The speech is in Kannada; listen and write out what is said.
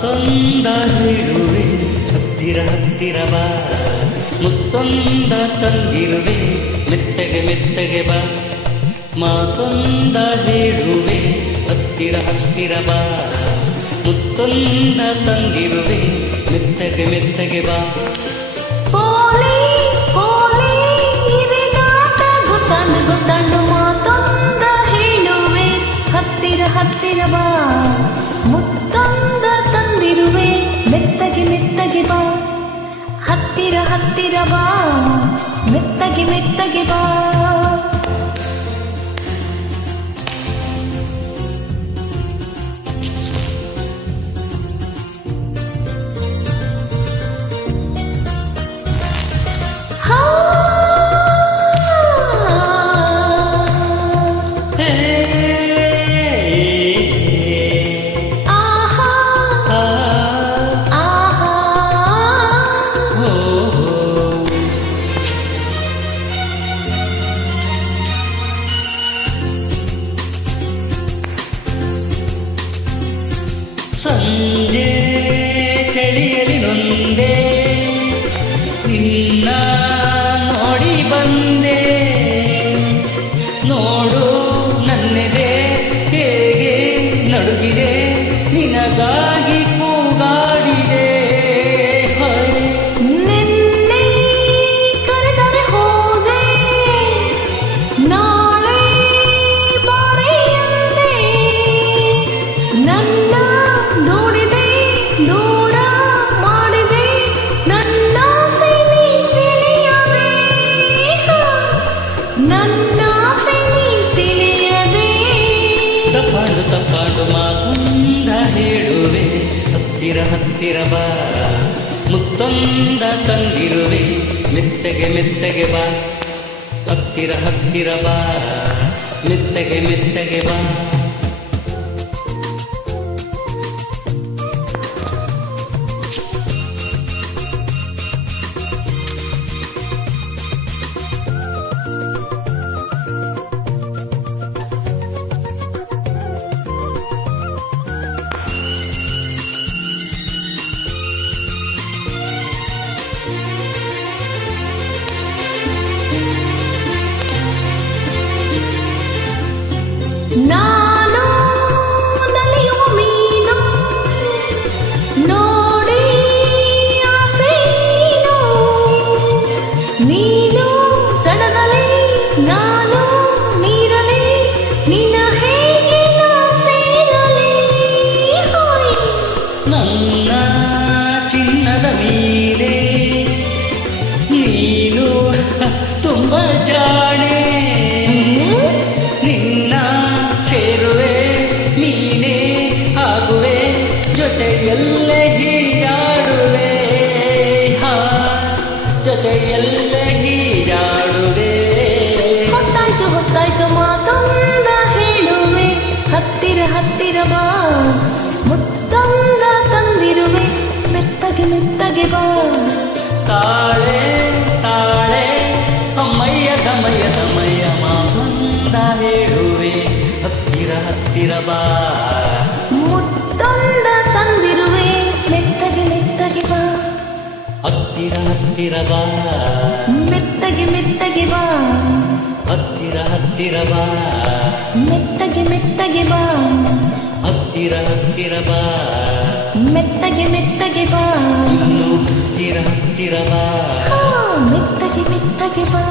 ಮಾತೊಂದ ಹೇಳುವೆ ಹತ್ತಿರ ಹತ್ತಿರ ಬಾ, ಮುತ್ತೊಂದ ತಂದಿರುವೆ ಮೆತ್ತಗೆ ಮೆತ್ತಗೆ ಬಾ. ಮಾತೊಂದ ಹೇಳುವೆ ಹತ್ತಿರ ಹತ್ತಿರ ಬಾ, ಮುತ್ತೊಂದ ತಂದಿರುವೆ ಮೆತ್ತಗೆ ಮೆತ್ತಗೆ ಬಾ. ಪೋಲಿ ಪೋಲಿ ಇರಿನಾಟ ಗೊತ್ತಂಡು ಗೊತ್ತಂಡು ಮಾತೊಂದ ಹೇಳುವೆ ಹತ್ತಿರ ಹತ್ತಿರ ಬಾ, ಮುತ್ತೊಂದ ತಂದಿರುವೆ ಮೆತ್ತಗೆ ಮೆತ್ತಗೆ ಬಾ. ಹತ್ತಿರ ಹತ್ತಿರ ಬಾ, ಮೆತ್ತಗೆ ಮೆತ್ತಗೆ ಬಾ. ಸಂಜೆ ಚಳಿಯಲಿ ನೊಂದೆ ನಿನ್ನ ನೋಡಿ ಬಂದೆ, ನೋಡು ನನ್ನೆದೆ ಹೇಗೆ ನಡುಗಿದೆ ನಿನಗಾಗಿ ಕೂಗಾಡಿದೆ. ನಿನ್ನೆ ಕರೆದರೆ ಹೋದೆ, ನಾಳೆ ಬಾರೆಯಂದೆ, ನನ್ನ ನೋಡಿದೆ ದೂರ ಮಾಡಿದೆ, ನನ್ನ ಸಿನಿ ತಿಳಿಯದೆ, ನನ್ನ ಸಿನಿ ತಿಳಿಯದೆ. ತಪ್ಪಾಡು ತಪ್ಪಾಡು ಮಾತೊಂದ ಹೇಳುವೆ ಹತ್ತಿರ ಹತ್ತಿರ ಬಾ, ಮುತ್ತೊಂದ ತಂದಿರುವೆ ಮೆತ್ತಗೆ ಮೆತ್ತಗೆ ಬಾ. ಹತ್ತಿರ ಹತ್ತಿರ ಬಾ, ಮೆತ್ತಗೆ ಮೆತ್ತಗೆ ಬಾ. ನಾನು ನಲಿಯುವ ಮೀನು ನೋಡಿ ಆಸೆನು, ನೀನು ತಡದಲ್ಲಿ ನಾನು ನೀರಲಿ, ನಿನ್ನ ಹೇಗೆ ನಾ ಸೇರಲಿ. ನನ್ನ ಚಿನ್ನದ ಮೀನೆ ನೀನು ತುಂಬ ಜಾಣೆ, ನಿನ್ನ ಸೇರುವೆ ಮೀನೆ ಆಗುವೆ, ಜೊತೆಯಲ್ಲೇ ಹೀಜಾಡುವೆ, ಜೊತೆಯಲ್ಲೇ ಹೀಜಾಡುವೆ. ಹೊತ್ತಾಯ್ತು ಹೊತ್ತಾಯ್ತು ಮಾತೊಂದ ಹೇಳುವೆ ಹತ್ತಿರ ಹತ್ತಿರ ಬಾ, ಮುತ್ತೊಂದ ತಂದಿರುವೆ ಮೆತ್ತಗೆ ಮೆತ್ತಗೆ ಬಾ. ತಾಳೆ ತಾಳೆ ಅಮ್ಮಯ್ಯ ದಮಯ್ಯ ದಮಯ್ಯ ಮಾತೊಂದ ಹೇಳುವೆ ಹತ್ತಿರ ಹತ್ತಿರ ಬಾ, ಮುತ್ತೊಂದ ತಂದಿರುವೆ ಮೆತ್ತಗೆ ಮೆತ್ತಗೆ ಬಾ. ಹತ್ತಿರ ಹತ್ತಿರ ಬಾ, ಮೆತ್ತಗೆ ಮೆತ್ತಗೆ ಬಾ. ಹತ್ತಿರ ಹತ್ತಿರ ಬಾ, ಮೆತ್ತಗೆ ಮೆತ್ತಗೆ ಬಾ. ಹತ್ತಿರ ಹತ್ತಿರ ಬಾ, ಮೆತ್ತಗೆ ಮೆತ್ತಗೆ ಬಾ. ಇನ್ನು ಹತ್ತಿರ ಹತ್ತಿರ ಬಾ. ಮೆತ್ತಗೆ ಮೆತ್ತಗೆ ಬಾ.